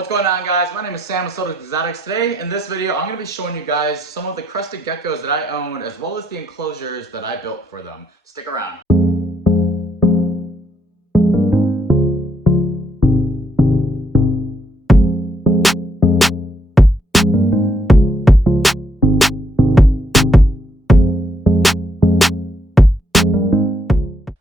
What's going on, guys? My name is Sam Sota Exotics. Today in this video I'm going to be showing you guys some of the crested geckos that I own as well as the enclosures that I built for them. Stick around.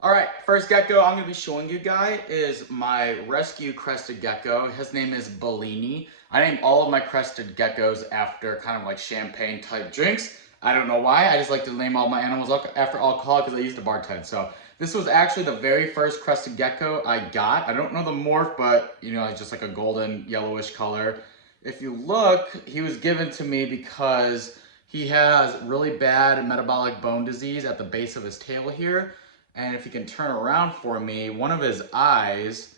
Alright, first gecko I'm going to be showing you guys is my rescue crested gecko. His name is Bellini. I named all of my crested geckos after kind of like champagne type drinks. I don't know why, I just like to name all my animals after alcohol because I used to bartend. So this was actually the very first crested gecko I got. I don't know the morph, but you know, it's just like a golden yellowish color. If you look, he was given to me because he has really bad metabolic bone disease at the base of his tail here. And if you can turn around for me, one of his eyes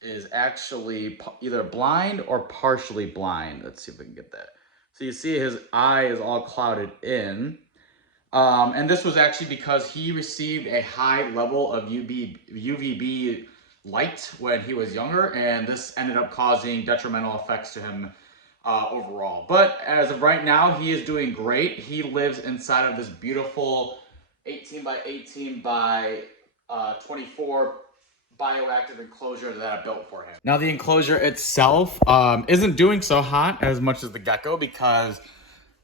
is actually either blind or partially blind. Let's see if we can get that. So you see his eye is all clouded in. And this was actually because he received a high level of UVB light when he was younger, and this ended up causing detrimental effects to him overall. But as of right now, he is doing great. He lives inside of this beautiful 18 by 18 by 24 bioactive enclosure that I built for him. Now the enclosure itself isn't doing so hot as much as the gecko because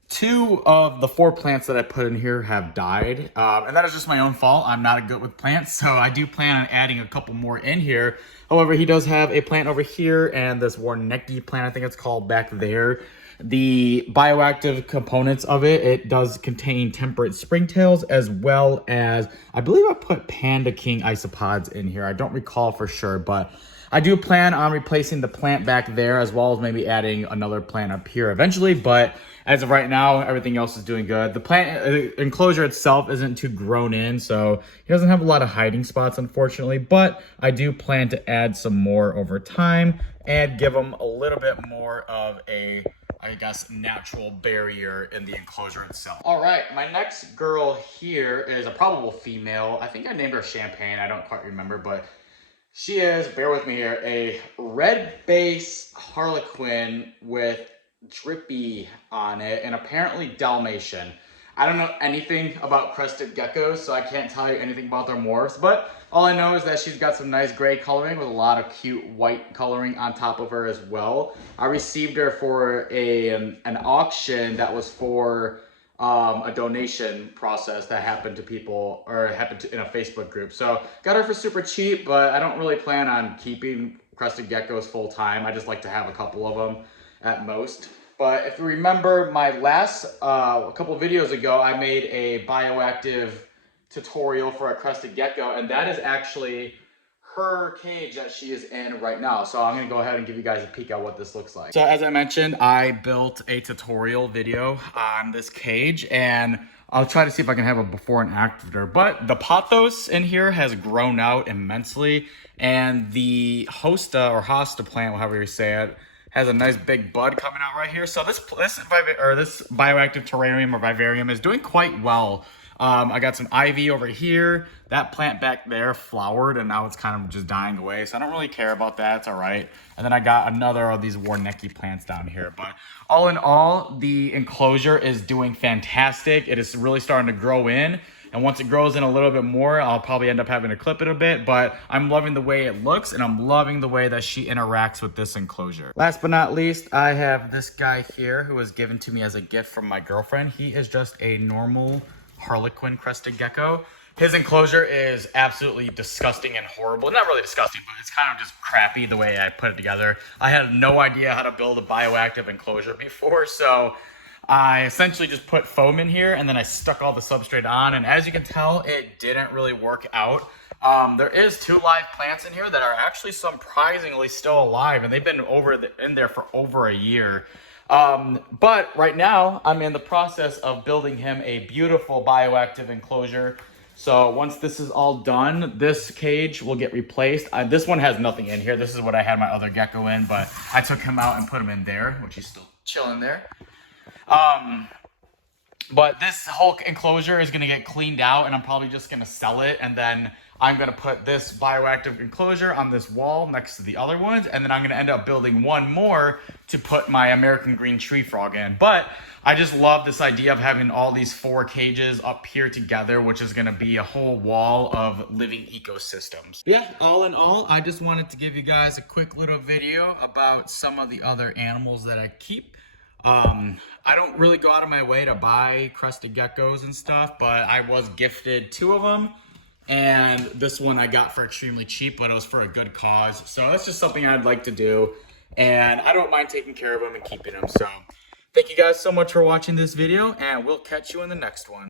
2 of the 4 plants that I put in here have died, and that is just my own fault. I'm not good with plants, so I do plan on adding a couple more in here. However, he does have a plant over here and this Warnecki plant, I think it's called, back there. The bioactive components of it does contain temperate springtails as well as, I believe I put Panda King isopods in here. I don't recall for sure, but I do plan on replacing the plant back there as well as maybe adding another plant up here eventually, but as of right now, everything else is doing good. The plant enclosure itself isn't too grown in, so he doesn't have a lot of hiding spots, unfortunately, but I do plan to add some more over time and give him a little bit more of a, I guess, natural barrier in the enclosure itself. All right, my next girl here is a probable female. I think I named her Champagne. I don't quite remember, but she is, bear with me here, a red base Harlequin with drippy on it and apparently Dalmatian. I don't know anything about crested geckos, so I can't tell you anything about their morphs, but all I know is that she's got some nice gray coloring with a lot of cute white coloring on top of her as well. I received her for an auction that was for a donation process that happened to people, or happened in a Facebook group. So got her for super cheap, but I don't really plan on keeping crested geckos full time. I just like to have a couple of them at most. But if you remember my last a couple videos ago, I made a bioactive tutorial for a crested gecko, and that is actually her cage that she is in right now. So I'm gonna go ahead and give you guys a peek at what this looks like. So as I mentioned, I built a tutorial video on this cage, and I'll try to see if I can have a before and after, but the pothos in here has grown out immensely, and the hosta plant, however you say it, has a nice big bud coming out right here. So this bioactive terrarium or vivarium is doing quite well. I got some ivy over here. That plant back there flowered and now it's kind of just dying away. So I don't really care about that. It's all right. And then I got another of these Warnecki plants down here. But all in all, the enclosure is doing fantastic. It is really starting to grow in. And once it grows in a little bit more, I'll probably end up having to clip it a bit, but I'm loving the way it looks and I'm loving the way that she interacts with this enclosure. Last but not least, I have this guy here who was given to me as a gift from my girlfriend. He is just a normal Harlequin crested gecko. His enclosure is absolutely disgusting and horrible. Not really disgusting, but it's kind of just crappy the way I put it together. I had no idea how to build a bioactive enclosure before, so I essentially just put foam in here and then I stuck all the substrate on, and as you can tell, it didn't really work out. There is 2 live plants in here that are actually surprisingly still alive, and they've been in there for over a year. But right now I'm in the process of building him a beautiful bioactive enclosure. So once this is all done, this cage will get replaced. This one has nothing in here. This is what I had my other gecko in, but I took him out and put him in there, which he's still chilling there. But this whole enclosure is going to get cleaned out and I'm probably just going to sell it. And then I'm gonna put this bioactive enclosure on this wall next to the other ones, and then I'm gonna end up building one more to put my American green tree frog in. But I just love this idea of having all these 4 cages up here together, which is gonna be a whole wall of living ecosystems. Yeah, all in all, I just wanted to give you guys a quick little video about some of the other animals that I keep. I don't really go out of my way to buy crested geckos and stuff, but I was gifted 2 of them. And this one I got for extremely cheap, but it was for a good cause. So that's just something I'd like to do. And I don't mind taking care of them and keeping them. So thank you guys so much for watching this video, and we'll catch you in the next one.